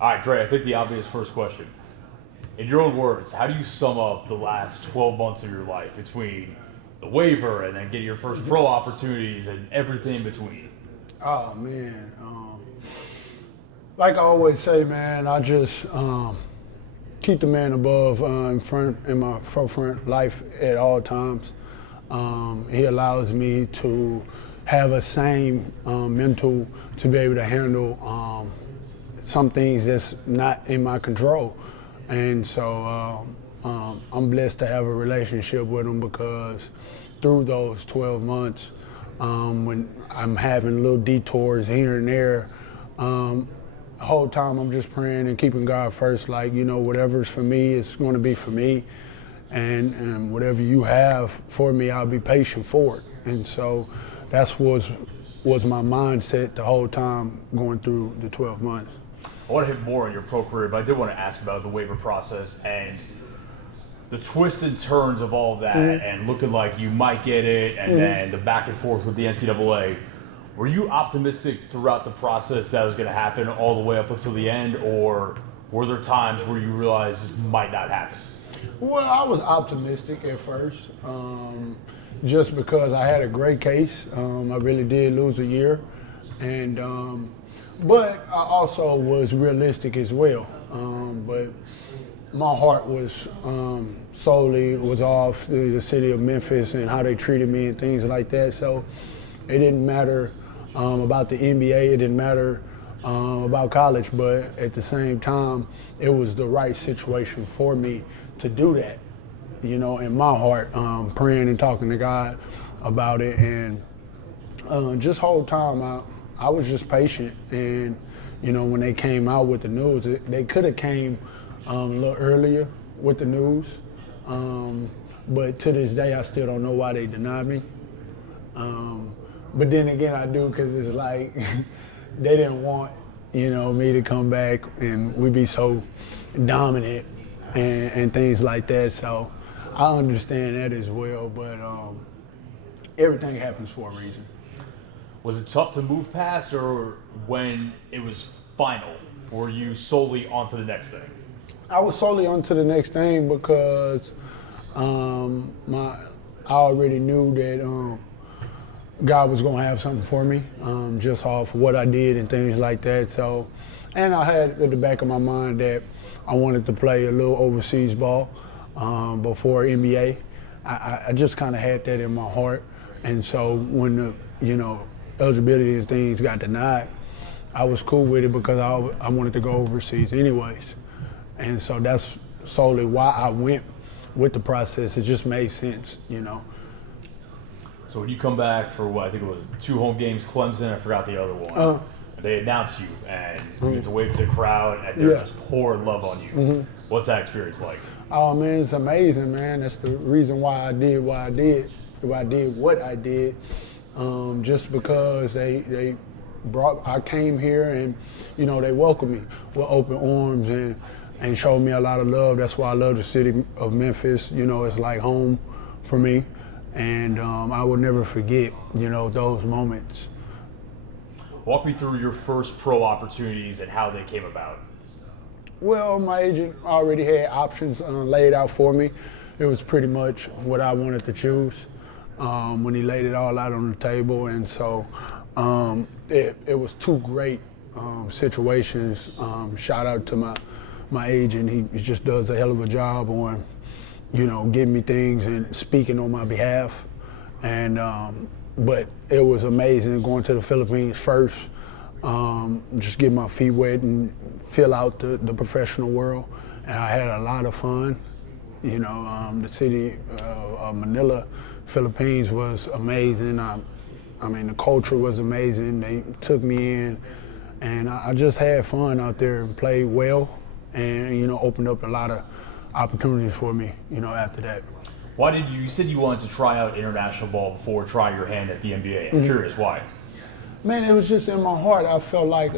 All right, Dre, I think the obvious first question. In your own words, how do you sum up the last 12 months of your life between the waiver and then getting your first pro opportunities and everything in between? Oh man, like I always say, man, I just keep the man above in my forefront life at all times. He allows me to have a same mental to be able to handle some things that's not in my control. And so I'm blessed to have a relationship with him because through those 12 months, when I'm having little detours here and there, the whole time I'm just praying and keeping God first, like, whatever's for me, it's going to be for me. And whatever you have for me, I'll be patient for it. And so that's was my mindset the whole time going through the 12 months. I want to hit more on your pro career, but I did want to ask about the waiver process and the twists and turns of all of that and looking like you might get it and then the back and forth with the NCAA. Were you optimistic throughout the process that was going to happen all the way up until the end, or were there times where you realized this might not happen? Well, I was optimistic at first, just because I had a great case. I really did lose a year, and but I also was realistic as well. But my heart was solely off the city of Memphis and how they treated me and things like that. So it didn't matter about the NBA. It didn't matter about college. But at the same time, it was the right situation for me to do that. In my heart, praying and talking to God about it, and just whole time I was just patient. And when they came out with the news, they could have came a little earlier with the news, but to this day I still don't know why they denied me. But then again, I do, because it's like they didn't want me to come back and we be so dominant and things like that. So I understand that as well, but everything happens for a reason. Was it tough to move past, or when it was final, were you solely on to the next thing? I was solely on to the next thing because I already knew that God was going to have something for me, just off what I did and things like that. So, and I had at the back of my mind that I wanted to play a little overseas ball before NBA. I just kind of had that in my heart. And so when the, eligibility and things got denied, I was cool with it because I wanted to go overseas anyways. And so that's solely why I went with the process. It just made sense. So when you come back for what I think it was 2 home games, Clemson, I forgot the other one. They announce you and you get to wave to the crowd and they're just pouring love on you. What's that experience like? Oh man, it's amazing, man. That's the reason why I did what I did. What I did, just because they I came here and they welcomed me with open arms and showed me a lot of love. That's why I love the city of Memphis. It's like home for me, and I will never forget those moments. Walk me through your first pro opportunities and how they came about. Well, my agent already had options laid out for me. It was pretty much what I wanted to choose when he laid it all out on the table. And so it was 2 great situations. Shout out to my agent. He just does a hell of a job on, giving me things and speaking on my behalf. And but it was amazing going to the Philippines first. Just get my feet wet and fill out the professional world. And I had a lot of fun. The city of Manila, Philippines was amazing. I mean, the culture was amazing. They took me in, and I just had fun out there and played well, and opened up a lot of opportunities for me, after that. Why did you said you wanted to try out international ball before trying your hand at the NBA? I'm curious why. Man, it was just in my heart. I felt like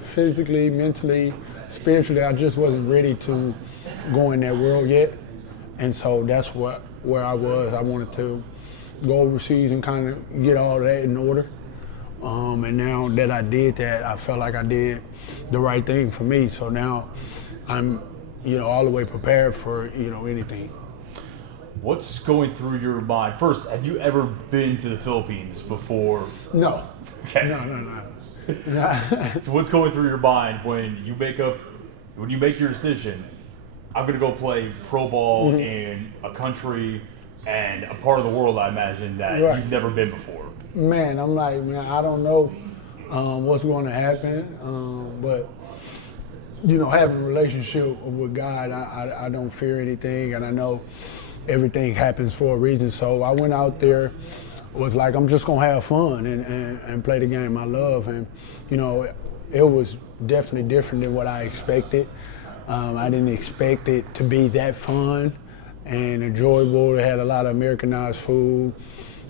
physically, mentally, spiritually, I just wasn't ready to go in that world yet. And so that's where I was. I wanted to go overseas and kind of get all that in order. And now that I did that, I felt like I did the right thing for me. So now I'm, all the way prepared for, anything. What's going through your mind? First, have you ever been to the Philippines before? No. Okay. No. So what's going through your mind when you make your decision, I'm going to go play pro ball in a country and a part of the world, I imagine, that you've never been before? Man, I'm like, I don't know what's going to happen, but having a relationship with God, I don't fear anything, and I know everything happens for a reason. So I went out there, was like, I'm just gonna have fun and play the game I love, and it was definitely different than what I expected. I didn't expect it to be that fun and enjoyable. They had a lot of Americanized food,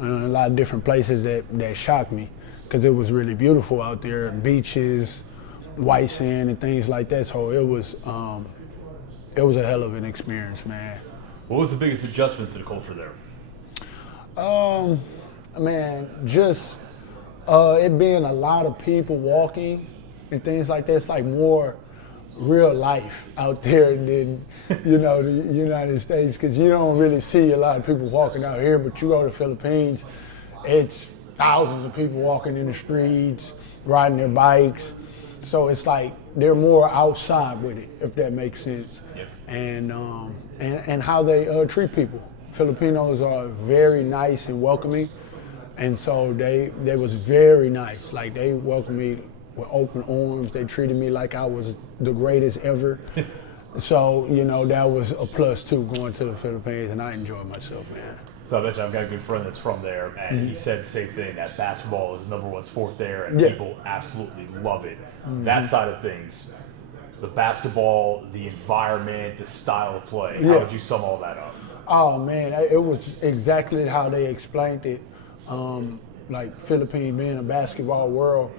a lot of different places that shocked me, because it was really beautiful out there, beaches, white sand and things like that. So it was a hell of an experience, man. What was the biggest adjustment to the culture there? Man, just it being a lot of people walking and things like that. It's like more real life out there than the United States, because you don't really see a lot of people walking out here. But you go to the Philippines, it's thousands of people walking in the streets, riding their bikes. So it's like they're more outside with it, if that makes sense. Yes. And how they treat people. Filipinos are very nice and welcoming, and so they was very nice. Like, they welcomed me with open arms. They treated me like I was the greatest ever. So that was a plus too, going to the Philippines, and I enjoyed myself, man. So I bet you I've got a good friend that's from there, and he said the same thing, that basketball is the #1 sport there, and people absolutely love it. That side of things, the basketball, the environment, the style of play, how would you sum all that up? Oh, man, it was exactly how they explained it. Like, Philippines being a basketball world,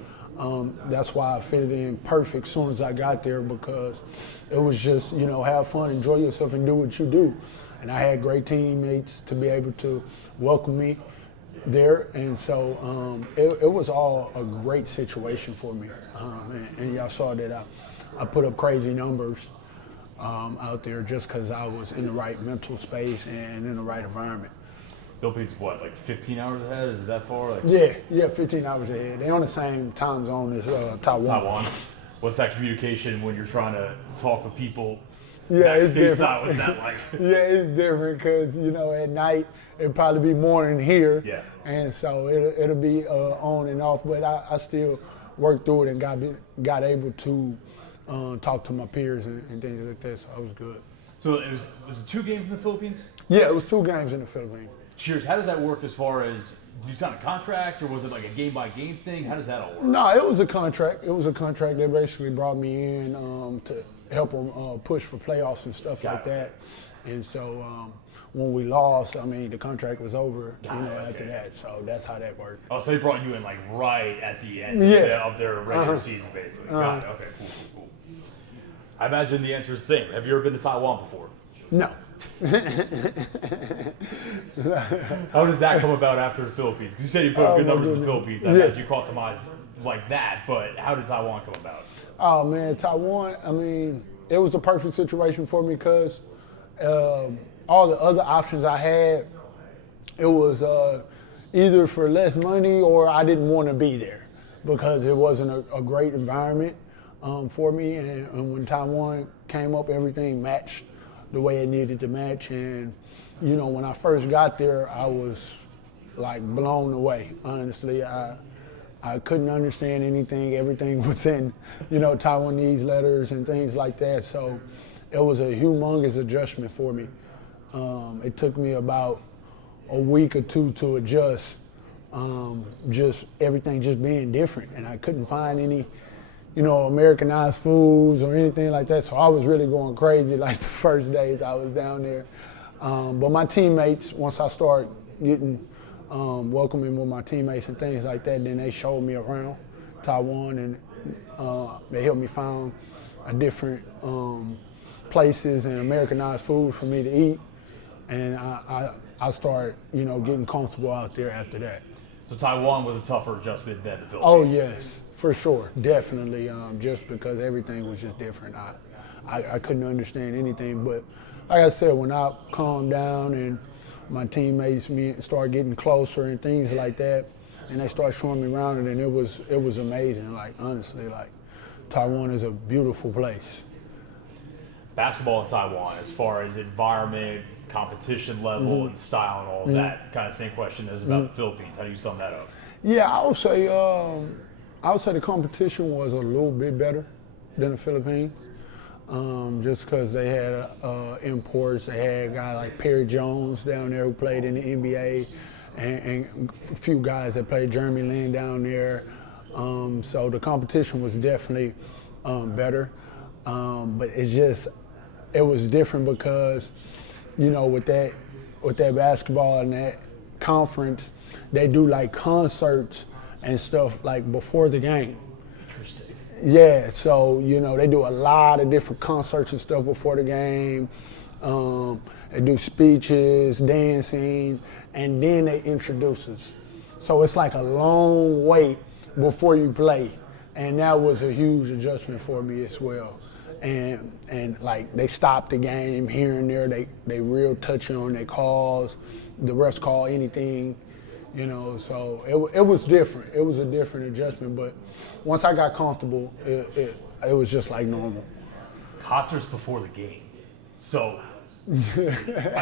that's why I fitted in perfect as soon as I got there, because it was just, have fun, enjoy yourself, and do what you do. And I had great teammates to be able to welcome me there, and so it was all a great situation for me. And y'all saw that I put up crazy numbers out there just because I was in the right mental space and in the right environment. Philippines, what, like 15 hours ahead? Is it that far? Yeah, 15 hours ahead. They're on the same time zone as Taiwan. What's that communication when you're trying to talk with people? Yeah, it's different. What's that like? Yeah, it's different because, at night it'll probably be morning here. Yeah. And so it'll be on and off, but I still worked through it and got able to talk to my peers and things like that, so I was good. So was it 2 games in the Philippines? Yeah, it was 2 games in the Philippines. Cheers. How does that work as far as, did you sign a contract, or was it like a game-by-game thing? How does that all work? No, it was a contract. It was a contract. They basically brought me in to help them push for playoffs and stuff like that. And so when we lost, the contract was over, after that. So that's how that worked. Oh, so they brought you in like right at the end of their regular season, basically. Got it. Okay, cool. I imagine the answer is the same. Have you ever been to Taiwan before? No. How does that come about after the Philippines? Because you said you put up good numbers in the Philippines. I imagine you caught some eyes like that, but how did Taiwan come about? Oh, man, Taiwan, it was the perfect situation for me because all the other options I had, it was either for less money or I didn't want to be there because it wasn't a great environment for me. And when Taiwan came up, everything matched the way it needed to match. And, when I first got there, I was like blown away, honestly. I couldn't understand anything. Everything was in, Taiwanese letters and things like that. So it was a humongous adjustment for me. It took me about a week or 2 to adjust, just everything just being different. And I couldn't find any, Americanized foods or anything like that. So I was really going crazy like the first days I was down there. But my teammates, once I started getting welcoming with my teammates and things like that, then they showed me around Taiwan, and they helped me find a different places and Americanized food for me to eat. And I started, getting comfortable out there after that. So Taiwan was a tougher adjustment than the Philippines. Oh yes, for sure, definitely. Just because everything was just different. I couldn't understand anything. But like I said, when I calmed down and my teammates started getting closer and things like that, and they started showing me around it, and it was amazing. Like honestly, like Taiwan is a beautiful place. Basketball in Taiwan, as far as environment, competition level, and style, and all of that, kind of same question as about the Philippines. How do you sum that up? Yeah, I would say the competition was a little bit better than the Philippines, just because they had imports. They had a guy like Perry Jones down there who played in the NBA, and a few guys that played Jeremy Lin down there. So the competition was definitely better, but it was different because, with that basketball and that conference, they do like concerts and stuff like before the game. Interesting. Yeah, so they do a lot of different concerts and stuff before the game. They do speeches, dancing, and then they introduce us. So it's like a long wait before you play, and that was a huge adjustment for me as well. And like they stop the game here and there. They real touching on their calls. The refs call anything, So it was different. It was a different adjustment. But once I got comfortable, it was just like normal. Concerts before the game. So, I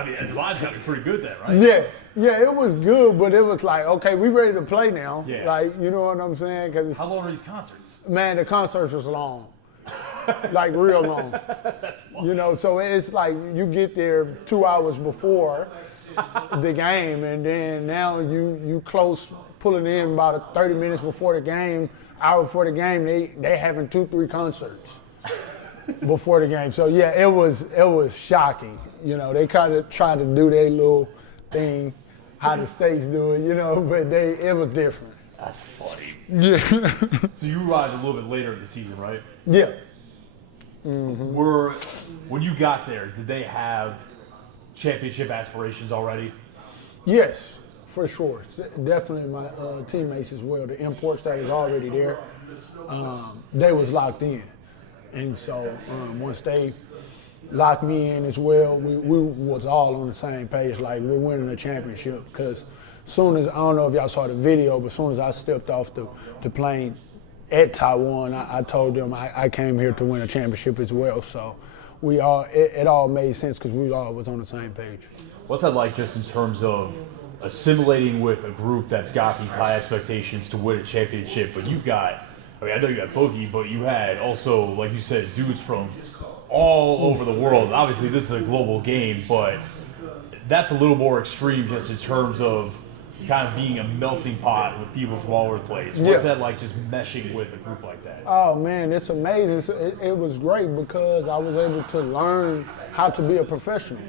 mean, the line's got to be pretty good then, right? Yeah, it was good, but it was like, okay, we ready to play now. Yeah. Like, you know what I'm saying? How long are these concerts? Man, the concerts was long. Like real long. That's long. So it's like you get there 2 hours before the game, and then now you close pulling in about 30 minutes before the game, hour before the game, they having 2-3 concerts before the game. So yeah, it was shocking. They kind of tried to do their little thing, how the States do it, but it was different. That's funny. Yeah. So you arrived a little bit later in the season, right? Yeah. When you got there, did they have championship aspirations already? Yes, for sure. Definitely my teammates as well. The imports that was already there, they was locked in. And so once they locked me in as well, we was all on the same page, like we're winning the championship. Because soon as, I don't know if y'all saw the video, but as soon as I stepped off the plane at Taiwan, I told them I came here to win a championship as well. So it all made sense because we all was on the same page. What's that like just in terms of assimilating with a group that's got these high expectations to win a championship? But you've got, I know you got Boogie, but you had also, like you said, dudes from all over the world. Obviously, this is a global game, but that's a little more extreme just in terms of kind of being a melting pot with people from all over the place. What's that like just meshing with a group like that? Oh man, it's amazing. It was great because I was able to learn how to be a professional.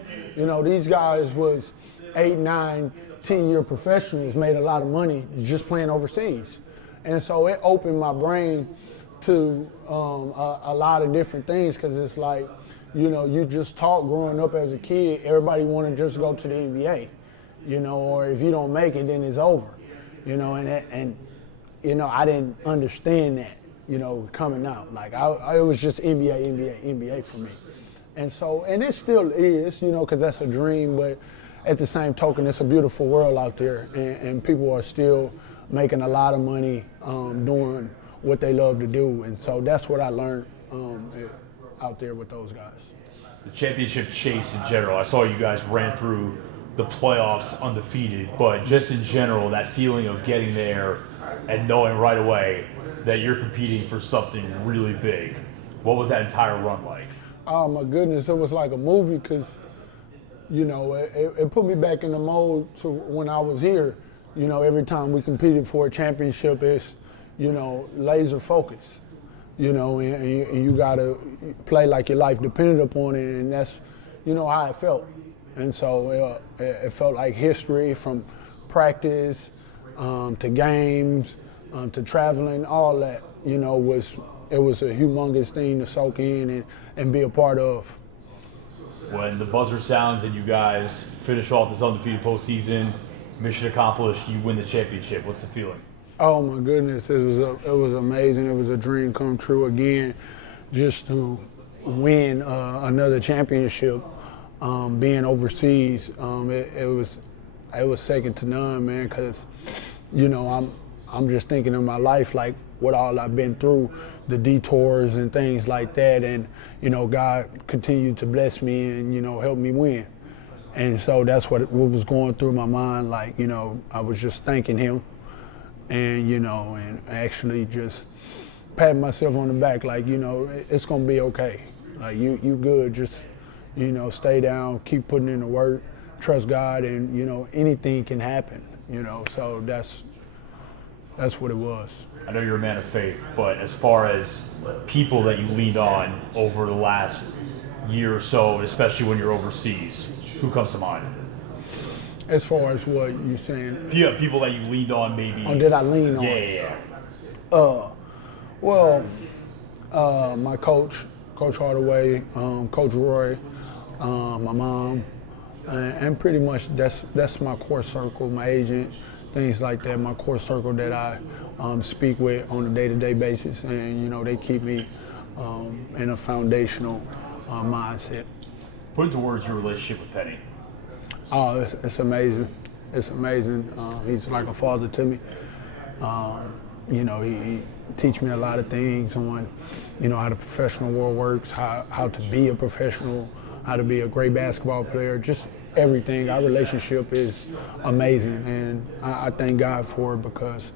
These guys was 8, 9, 10-year professionals, made a lot of money just playing overseas. And so it opened my brain to a lot of different things because it's like, you just taught growing up as a kid, everybody wanted to just go to the NBA. Or if you don't make it, then it's over, and I didn't understand that, coming out. Like, it was just NBA for me. And so, and it still is, because that's a dream, but at the same token, it's a beautiful world out there, and people are still making a lot of money doing what they love to do. And so that's what I learned out there with those guys. The championship chase in general, I saw you guys ran through the playoffs undefeated, but just in general, that feeling of getting there and knowing right away that you're competing for something really big. What was that entire run like? Oh my goodness, it was like a movie because, it put me back in the mode to when I was here. Every time we competed for a championship, it's, laser focus, and you gotta play like your life depended upon it, and that's, how it felt. And so it felt like history from practice to games to traveling, all that, it was a humongous thing to soak in and be a part of. When the buzzer sounds and you guys finish off this undefeated postseason, Mission accomplished. You win the championship. What's the feeling? Oh my goodness, it was amazing. It was a dream come true again, just to win another championship. Being overseas, it was second to none, man. Because I'm just thinking of my life, like what all I've been through, the detours and things like that, and God continued to bless me and help me win. And so that's what was going through my mind. Like I was just thanking Him. And and actually just patting myself on the back, like it's gonna be okay. Like you good. Just stay down, keep putting in the work, trust God, and anything can happen. So that's what it was. I know you're a man of faith, but as far as people that you leaned on over the last year or so, especially when you're overseas, who comes to mind? As far as what you saying? Yeah, people that you leaned on, maybe. Oh, did I lean on? Yeah. Well, my coach, Coach Hardaway, Coach Roy, my mom, and pretty much that's my core circle, my agent, things like that. My core circle that I speak with on a day-to-day basis, and they keep me in a foundational mindset. Put into words your relationship with Penny. Oh, it's amazing. It's amazing. He's like a father to me. He teach me a lot of things on, how the professional world works, how to be a professional, how to be a great basketball player, just everything. Our relationship is amazing, and I thank God for it because,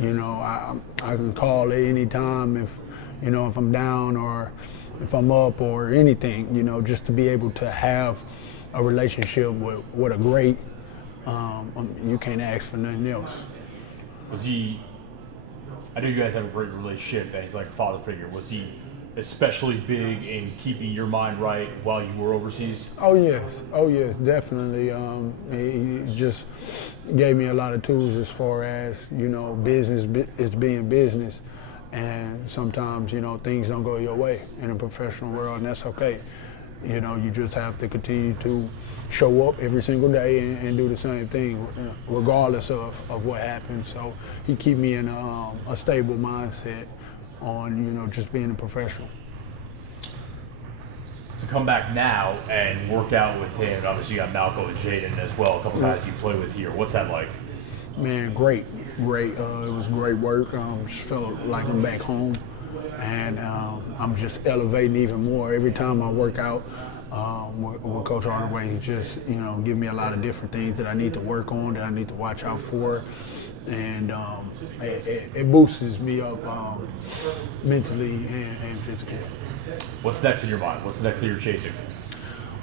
I can call at any time if I'm down or if I'm up or anything, just to be able to have a relationship with a great, you can't ask for nothing else. I know you guys have a great relationship and he's like a father figure. Was he especially big in keeping your mind right while you were overseas? Oh yes, definitely. He just gave me a lot of tools as far as, business is being business. And sometimes, things don't go your way in a professional world, and that's okay. You just have to continue to show up every single day and do the same thing, regardless of what happens. So he keep me in a stable mindset on, just being a professional. To come back now and work out with him, obviously you got Malcolm and Jaden as well, a couple guys you play with here. What's that like? Man, great. It was great work. Just felt like I'm back home. And I'm just elevating even more every time I work out with Coach Hardaway. He just, give me a lot of different things that I need to work on, that I need to watch out for, and it boosts me up mentally and physically. What's next in your mind? What's the next thing you're chasing?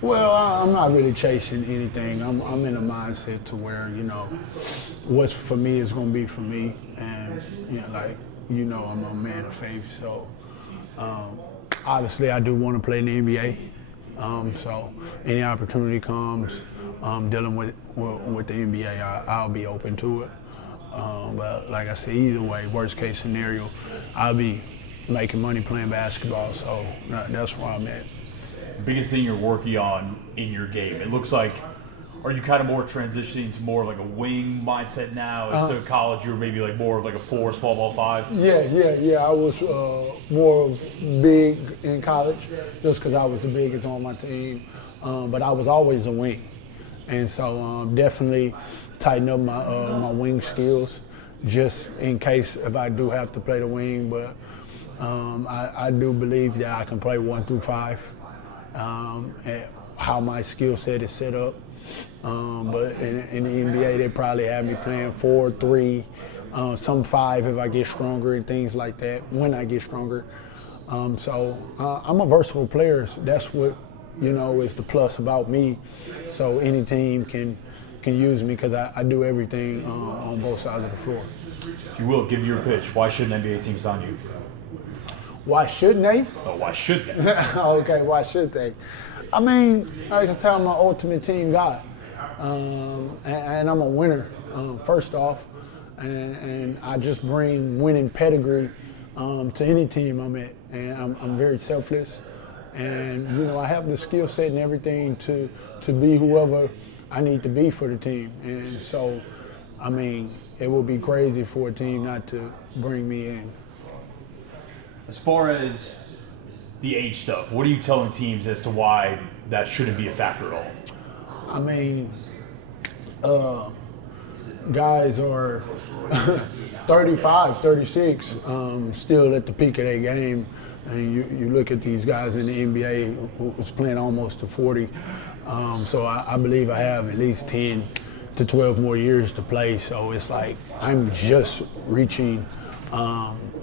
Well, I'm not really chasing anything. I'm in a mindset to where, what's for me is going to be for me, and I'm a man of faith, so obviously I do want to play in the NBA. So any opportunity comes dealing with the NBA, I'll be open to it. But like I said, either way, worst case scenario, I'll be making money playing basketball. So that's where I'm at. The biggest thing you're working on in your game, it looks like. Are you kind of more transitioning to more of like a wing mindset now? Instead of college, you're maybe like more of like a 4 small ball 5? Yeah. I was more of big in college just because I was the biggest on my team. But I was always a wing. And so definitely tighten up my wing skills just in case if I do have to play the wing. But I do believe that I can play 1 through 5. And how my skill set is set up. But in the NBA, they probably have me playing 4, 3, some 5 if I get stronger and things like that, when I get stronger. So I'm a versatile player. That's what, is the plus about me. So any team can use me because I do everything on both sides of the floor. If you will, give your pitch. Why shouldn't NBA teams sign you? Why shouldn't they? Oh, why should they? Okay, why should they? I mean, I can tell I'm an ultimate team guy. And I'm a winner, first off. And I just bring winning pedigree to any team I'm at. And I'm very selfless. And, I have the skill set and everything to be whoever I need to be for the team. And so, I mean, it would be crazy for a team not to bring me in. As far as the age stuff, what are you telling teams as to why that shouldn't be a factor at all? I mean, guys are 35, 36, still at the peak of their game. And you look at these guys in the NBA who's playing almost to 40. So I believe I have at least 10 to 12 more years to play. So it's like I'm just reaching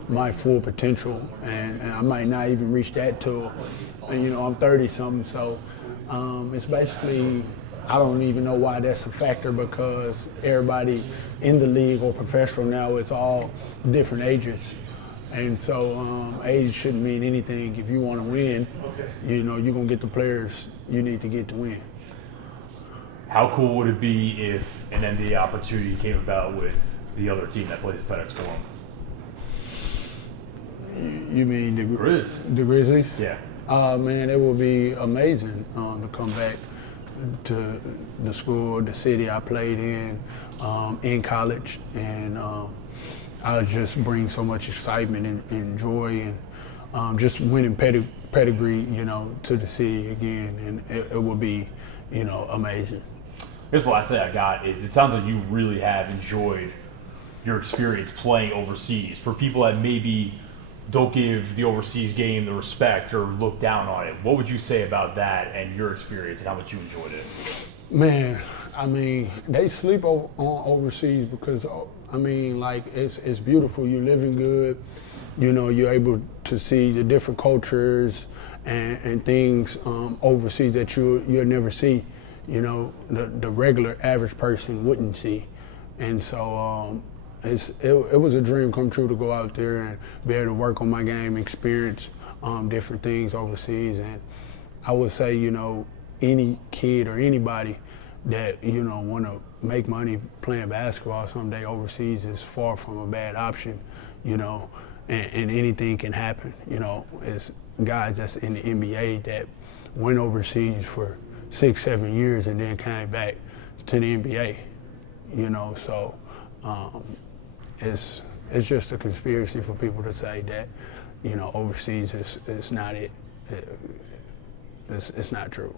my full potential, and I might not even reach that till, I'm 30-something. So it's basically, I don't even know why that's a factor, because everybody in the league or professional now, it's all different ages. And so age shouldn't mean anything. If you want to win, you're going to get the players you need to get to win. How cool would it be if an NBA opportunity came about with the other team that plays at FedEx Forum? You mean the Grizzlies? Yeah. Man, it would be amazing to come back to the school, the city I played in college, and I just bring so much excitement and joy and just winning pedigree, to the city again, and it would be, amazing. I guess the last thing I got is, it sounds like you really have enjoyed your experience playing overseas. For people that maybe don't give the overseas game the respect or look down on it, what would you say about that and your experience and how much you enjoyed it? Man, I mean, they sleep on overseas because, it's beautiful. You're living good. You're able to see the different cultures and things overseas that you'll never see, the regular average person wouldn't see. And so it was a dream come true to go out there and be able to work on my game, experience different things overseas. And I would say, any kid or anybody that, want to make money playing basketball someday overseas is far from a bad option, and anything can happen. It's guys that's in the NBA that went overseas for 6-7 years and then came back to the NBA, so it's just a conspiracy for people to say that, overseas is not it. It's not true.